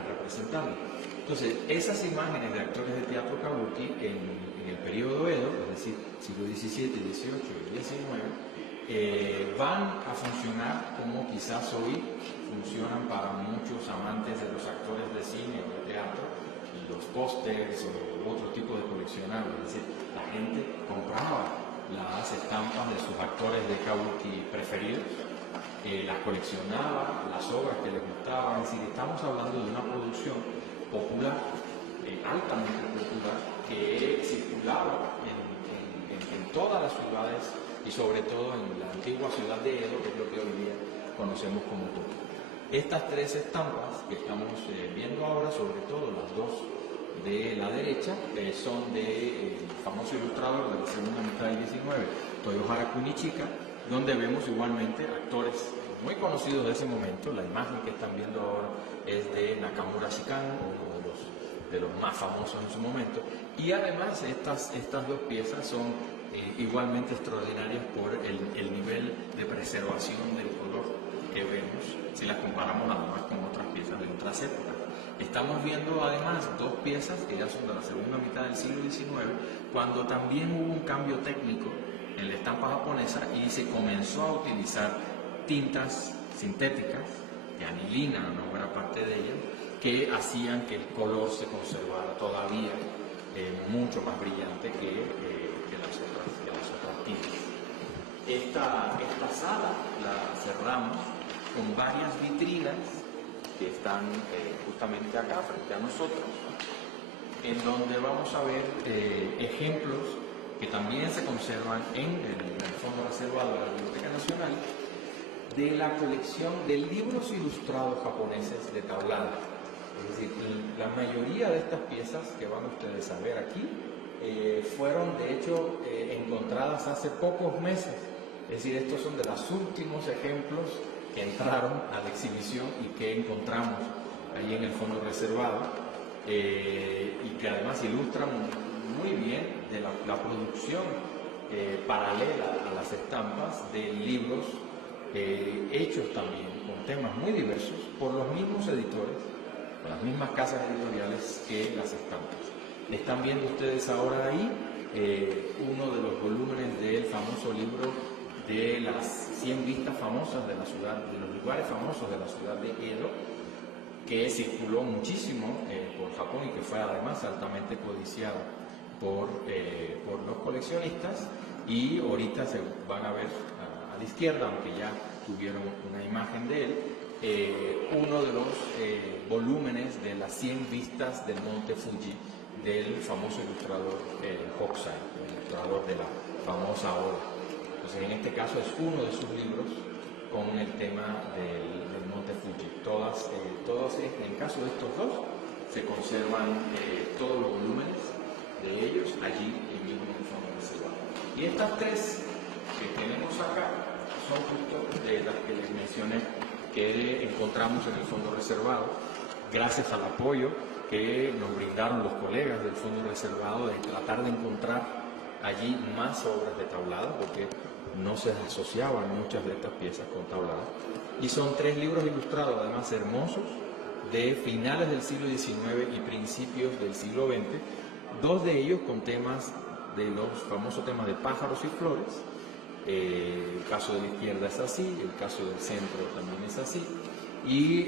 representando. Entonces, esas imágenes de actores de teatro kabuki en el periodo Edo, es decir, siglo XVII, XVIII y XIX, van a funcionar como quizás hoy funcionan para muchos amantes de los actores de cine o de teatro, y los pósters o otro tipo de coleccionables. Es decir, la gente compraba las estampas de sus actores de kabuki preferidos, las coleccionaba, las obras que les gustaban. Es decir, estamos hablando de una producción popular, altamente popular, que circulaba en todas las ciudades y sobre todo en la antigua ciudad de Edo, que es lo que hoy día conocemos como Tokio. Estas tres estampas que estamos viendo ahora, sobre todo las dos de la derecha, son del famoso ilustrador de la segunda mitad del XIX, Toyohara Kunichika, donde vemos igualmente actores muy conocidos de ese momento. La imagen que están viendo ahora es de Nakamura Shikan, uno de los más famosos en su momento, y además estas dos piezas son igualmente extraordinarias por el nivel de preservación del color que vemos si las comparamos además con otras piezas de otras épocas. Estamos viendo además dos piezas que ya son de la segunda mitad del siglo XIX, cuando también hubo un cambio técnico en la estampa japonesa y se comenzó a utilizar tintas sintéticas, de anilina, una buena parte de ellas, que hacían que el color se conservara todavía mucho más brillante que las otras tintas. Esta sala la cerramos con varias vitrinas que están justamente acá frente a nosotros, en donde vamos a ver ejemplos que también se conservan en el fondo reservado de la Biblioteca Nacional, de la colección de libros ilustrados japoneses de tablada. Es decir, la mayoría de estas piezas que van ustedes a ver aquí fueron de hecho encontradas hace pocos meses. Es decir, estos son de los últimos ejemplos que entraron a la exhibición y que encontramos ahí en el fondo reservado, y que además ilustran muy bien de la producción paralela a las estampas de libros hechos también con temas muy diversos por los mismos editores, por las mismas casas editoriales que las estampas. Están viendo ustedes ahora ahí uno de los volúmenes del famoso libro de las 100 vistas famosas de la ciudad, de los lugares famosos de la ciudad de Edo, que circuló muchísimo por Japón y que fue además altamente codiciado por los coleccionistas. Y ahorita se van a ver a la izquierda, aunque ya tuvieron una imagen de él, uno de los volúmenes de las 100 vistas del monte Fuji del famoso ilustrador Hokusai, el ilustrador de la famosa Oda. Entonces, en este caso es uno de sus libros con el tema del monte Fuji. Todos, en el caso de estos dos, se conservan todos los volúmenes de ellos allí mismo en el fondo reservado. Y estas tres que tenemos acá son justo de las que les mencioné que encontramos en el fondo reservado, gracias al apoyo que nos brindaron los colegas del fondo reservado de tratar de encontrar allí más obras de tablada, porque no se asociaban muchas de estas piezas con tablada. Y son tres libros ilustrados, además hermosos, de finales del siglo XIX y principios del siglo XX, dos de ellos con temas de los famosos temas de pájaros y flores. El caso de la izquierda es así, el caso del centro también es así, y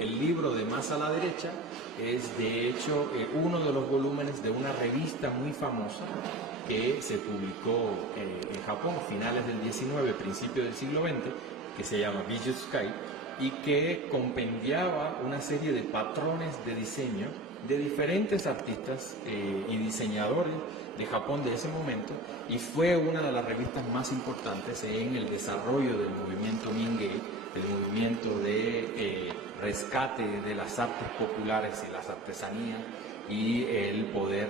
el libro de más a la derecha es de hecho uno de los volúmenes de una revista muy famosa que se publicó en Japón a finales del XIX, principios del siglo XX, que se llama Bijutsukai, y que compendiaba una serie de patrones de diseño de diferentes artistas y diseñadores de Japón de ese momento, y fue una de las revistas más importantes en el desarrollo del movimiento Mingei, el movimiento de rescate de las artes populares y las artesanías, y el poder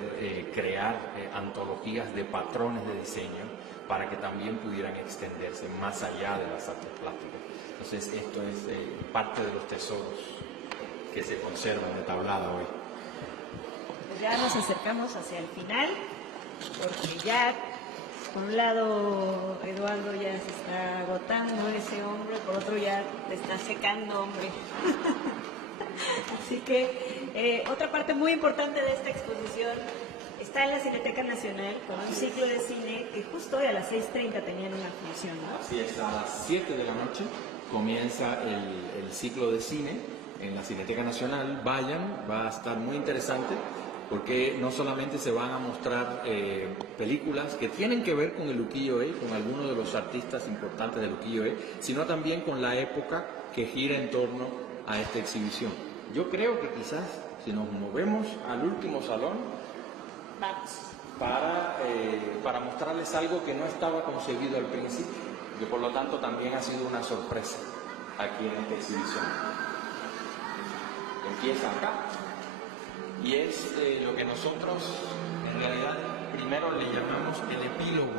crear antologías de patrones de diseño para que también pudieran extenderse más allá de las artes plásticas. Entonces esto es parte de los tesoros que se conservan de tablada hoy. Pues ya nos acercamos hacia el final, porque ya, por un lado, Eduardo ya se está agotando ese hombre, por otro ya le está secando, hombre. Así que otra parte muy importante de esta exposición está en la Cineteca Nacional, con un ciclo de cine que justo hoy a las 6:30 tenían una función, ¿no? Así es, a las 7 de la noche comienza el ciclo de cine en la Cineteca Nacional. Vayan, va a estar muy interesante, porque no solamente se van a mostrar películas que tienen que ver con el ukiyo-e, con algunos de los artistas importantes del ukiyo-e, sino también con la época que gira en torno a esta exhibición. Yo creo que quizás si nos movemos al último salón, Vamos. para mostrarles algo que no estaba concebido al principio, que por lo tanto también ha sido una sorpresa aquí en esta exhibición. Empieza acá. Y es lo que nosotros en realidad primero le llamamos el epílogo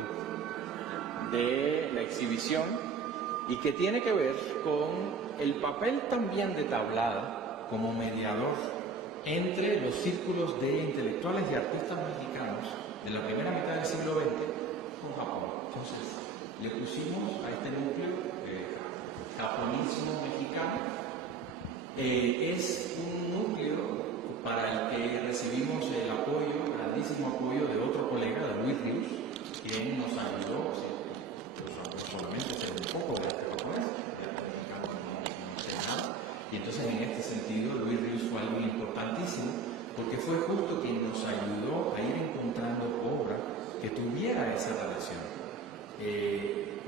de la exhibición, y que tiene que ver con el papel también de tablada como mediador entre los círculos de intelectuales y artistas mexicanos de la primera mitad del siglo XX con Japón. Entonces le pusimos a este núcleo japonismo mexicano. Es un núcleo para el que recibimos el apoyo, grandísimo apoyo de otro colega, de Luis Ríos, quien nos ayudó, no solamente hacer un poco de arte japonés, de arte mexicano no sé nada, y entonces en este sentido Luis Ríos fue algo importantísimo, porque fue justo quien nos ayudó a ir encontrando obra que tuviera esa relación.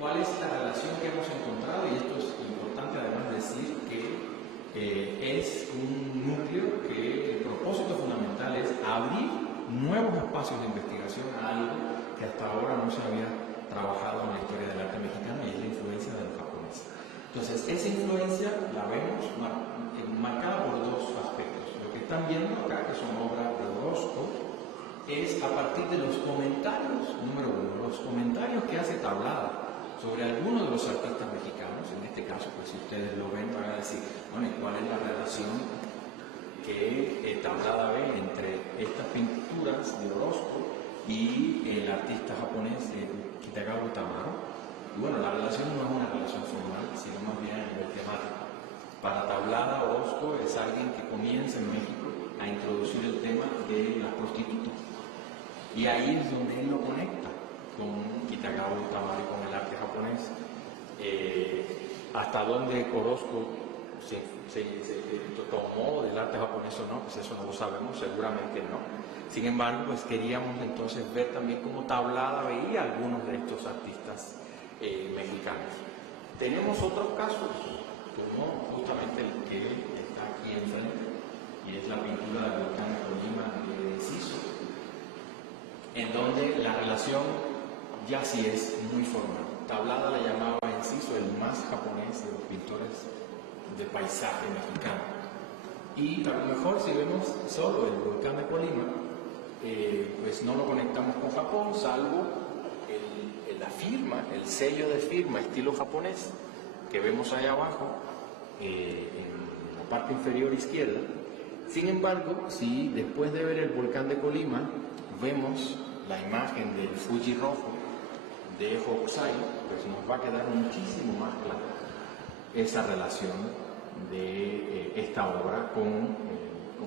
¿Cuál es la relación que hemos encontrado? Y esto es importante además decir que es un núcleo que el propósito fundamental es abrir nuevos espacios de investigación a algo que hasta ahora no se había trabajado en la historia del arte mexicano, y es la influencia del japonés. Entonces, esa influencia la vemos marcada por dos aspectos. Lo que están viendo acá, que son obras de Orozco, es a partir de los comentarios, número uno, los comentarios que hace Tablada sobre algunos de los artistas mexicanos. En este caso, pues si ustedes lo ven, van a decir, bueno, ¿y cuál es la relación que Tablada ve entre estas pinturas de Orozco y el artista japonés Kitagawa Tamaro? Y bueno, la relación no es una relación formal, sino más bien a nivel temático. Para Tablada, Orozco es alguien que comienza en México a introducir el tema de las prostitutas. Y ahí es donde él lo conecta con Kitagawa Tamaro y con el arte japonés. Hasta donde Orozco tomó del arte japonés o no, pues eso no lo sabemos, seguramente no. Sin embargo, pues queríamos entonces ver también cómo Tablada veía algunos de estos artistas mexicanos. Tenemos otros casos, como justamente el que está aquí enfrente, y es la pintura del volcán de Colima de Enciso, en donde la relación ya sí es muy formal. Tablada le llamaba a Enciso el más japonés de los pintores de paisaje mexicano. Y a lo mejor si vemos solo el volcán de Colima, pues no lo conectamos con Japón, salvo la firma, el sello de firma estilo japonés que vemos ahí abajo, en la parte inferior izquierda. Sin embargo, si después de ver el volcán de Colima vemos la imagen del Fuji rojo de Hokusai, pues nos va a quedar muchísimo más clara esa relación de esta obra con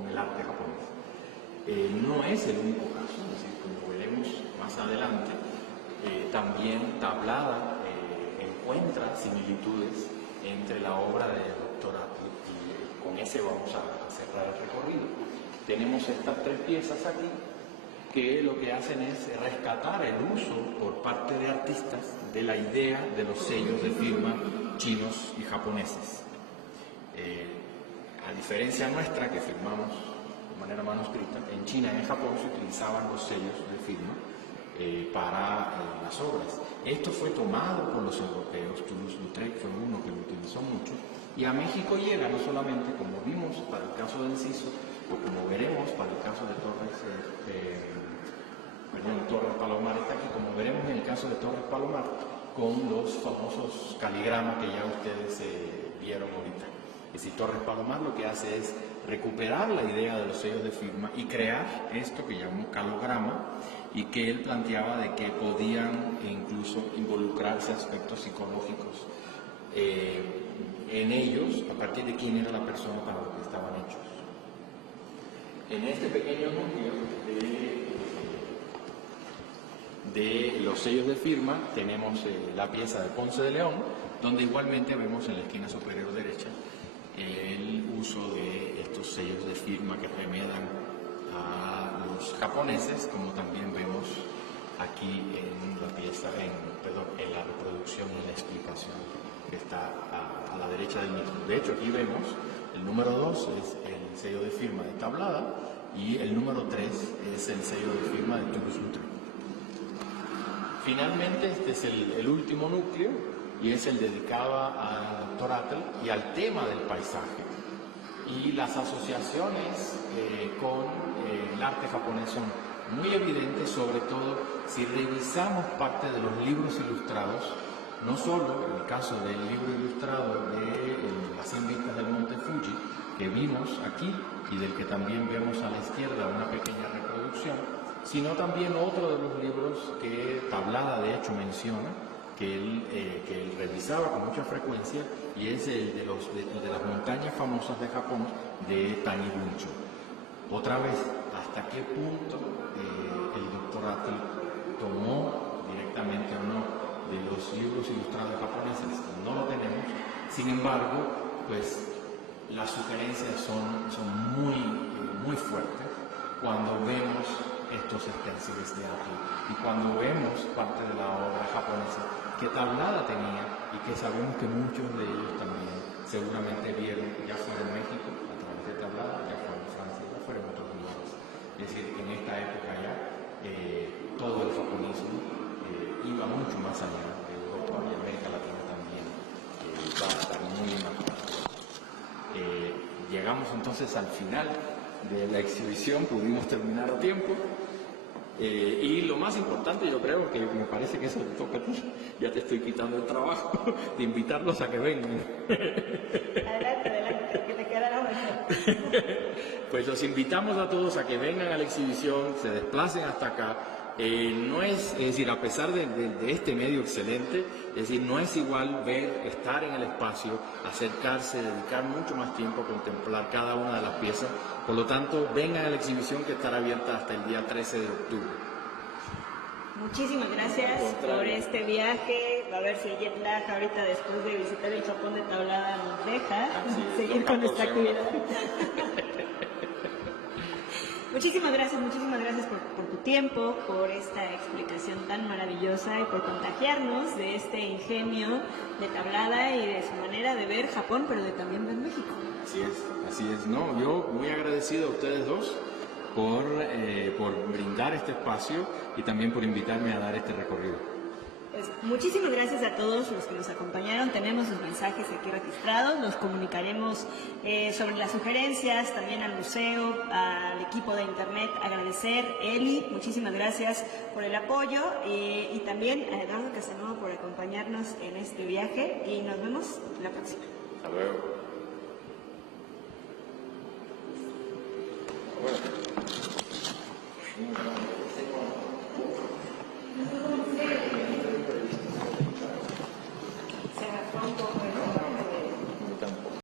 el arte japonés. No es el único caso, es decir, como veremos más adelante, también Tablada encuentra similitudes entre la obra del Dr. Atle, y con ese vamos a cerrar el recorrido. Tenemos estas tres piezas aquí que lo que hacen es rescatar el uso por parte de artistas de la idea de los sellos de firma chinos y japoneses. A diferencia nuestra, que firmamos de manera manuscrita, en China y en Japón se utilizaban los sellos de firma para las obras. Esto fue tomado por los europeos, Toulouse-Lautrec fue uno que lo utilizó mucho, y a México llega no solamente, como vimos para el caso de Enciso, o como veremos para el caso de Torres Palomar está aquí, como veremos en el caso de Torres Palomar, con los famosos caligramas que ya ustedes vieron ahorita. Es decir, Torres Palomar lo que hace es recuperar la idea de los sellos de firma y crear esto que llamamos calograma, y que él planteaba de que podían incluso involucrarse aspectos psicológicos en ellos, a partir de quién era la persona para lo que estaban hechos. En este pequeño núcleo de los sellos de firma tenemos la pieza de Ponce de León, donde igualmente vemos en la esquina superior derecha el uso de estos sellos de firma que remedan a los japoneses, como también vemos aquí en la pieza, en la reproducción y la explicación que está a la derecha del mismo. De hecho, aquí vemos el número 2 es el sello de firma de Tablada y el número 3 es el sello de firma de Toulouse-Lautrec. Finalmente, este es el último núcleo y es el dedicado al Dr. Atle y al tema del paisaje. Y las asociaciones con el arte japonés son muy evidentes, sobre todo si revisamos parte de los libros ilustrados, no solo en el caso del libro ilustrado de Las 100 vistas del Monte Fuji, que vimos aquí y del que también vemos a la izquierda una pequeña reproducción, sino también otro de los libros que Tablada de hecho menciona, que él revisaba con mucha frecuencia, y es el de las montañas famosas de Japón, de Taniguchi. Otra vez, ¿hasta qué punto el Dr. Atle tomó directamente o no de los libros ilustrados japoneses? No lo tenemos. Sin embargo, pues las sugerencias son muy fuertes cuando vemos estos esténciles de Atle y cuando vemos parte de la obra japonesa que Tablada tenía y que sabemos que muchos de ellos también seguramente vieron, ya fuera en México a través de Tablada, ya fuera en Francia, ya fuera en otros lugares. Es decir, en esta época ya todo el japonismo iba mucho más allá de Europa, y América Latina también va a estar muy marcado. Llegamos entonces al final de la exhibición, pudimos terminar a tiempo. Y lo más importante, yo creo que me parece que eso te toca a ti, ya te estoy quitando el trabajo de invitarlos a que vengan. Adelante, que te quedará mejor. Pues los invitamos a todos a que vengan a la exhibición, se desplacen hasta acá. No es decir, a pesar de este medio excelente, es decir, no es igual estar en el espacio, acercarse, dedicar mucho más tiempo a contemplar cada una de las piezas. Por lo tanto, vengan a la exhibición que estará abierta hasta el día 13 de octubre. Muchísimas gracias por este viaje. A ver si el jet lag ahorita después de visitar el Japón de tablada nos deja seguir con esta actividad. Muchísimas gracias por tu tiempo, por esta explicación tan maravillosa y por contagiarnos de este ingenio de tablada y de su manera de ver Japón, pero de también ver México. Así es. No, yo muy agradecido a ustedes dos por brindar este espacio y también por invitarme a dar este recorrido. Pues, muchísimas gracias a todos los que nos acompañaron. Tenemos sus mensajes aquí registrados. Nos comunicaremos sobre las sugerencias, también al museo, al equipo de internet. Agradecer, Eli, muchísimas gracias por el apoyo y también a Eduardo Casanova por acompañarnos en este viaje y nos vemos la próxima. Hasta luego. Bueno.